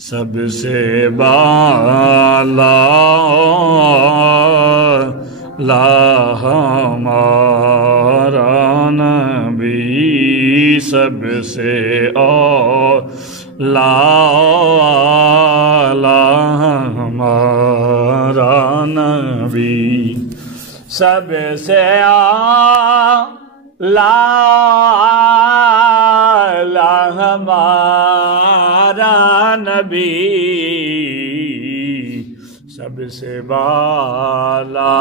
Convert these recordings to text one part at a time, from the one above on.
سب سے بالا ہمارا نبی، سب سے اعلیٰ ہمارا نبی، سب سے اعلیٰ ہمارا نبی، سب سے بالا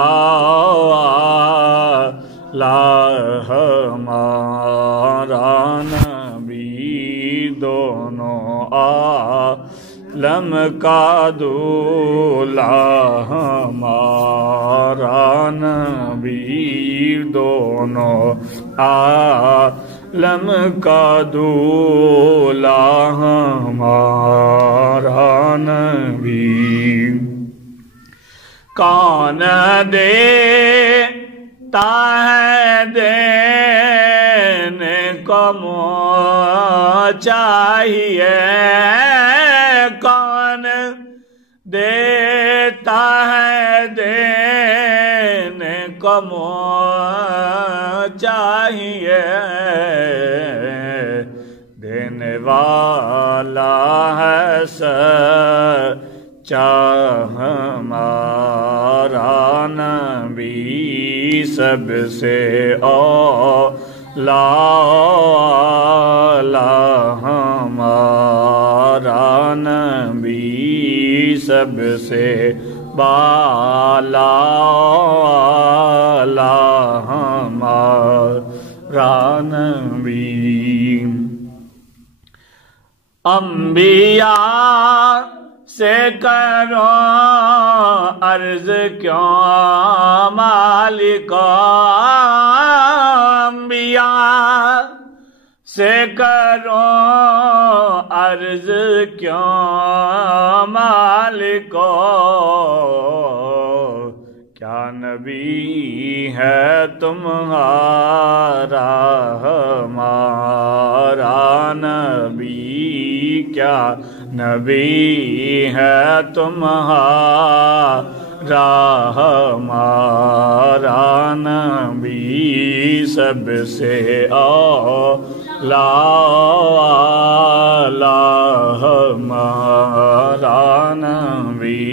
ہمارا نبی، دونوں عالم کا دولہا ہمارا نبی، دونوں عالم کا دولہا ہمارا نبی، کون دیتا ہے دینے کو چاہیے، کون دیتا ہے دینے کو چاہیے، دینے والا ہے سچا ہمارا نبی، سب سے اعلیٰ ہمارا نبی، سب سے بالا ہمارا نبی، انبیاء سے کرو عرض کیوں مالک، انبیاء سے کرو عرض کیوں مالک، کیا نبی ہے تمہارا ہمارا نبی، کیا نبی ہے تمہارا ہمارا نبی، سب سے اعلیٰ ہمارا نبی،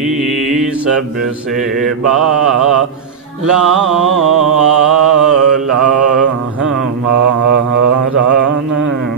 سب سے بالا ہمارا نبی۔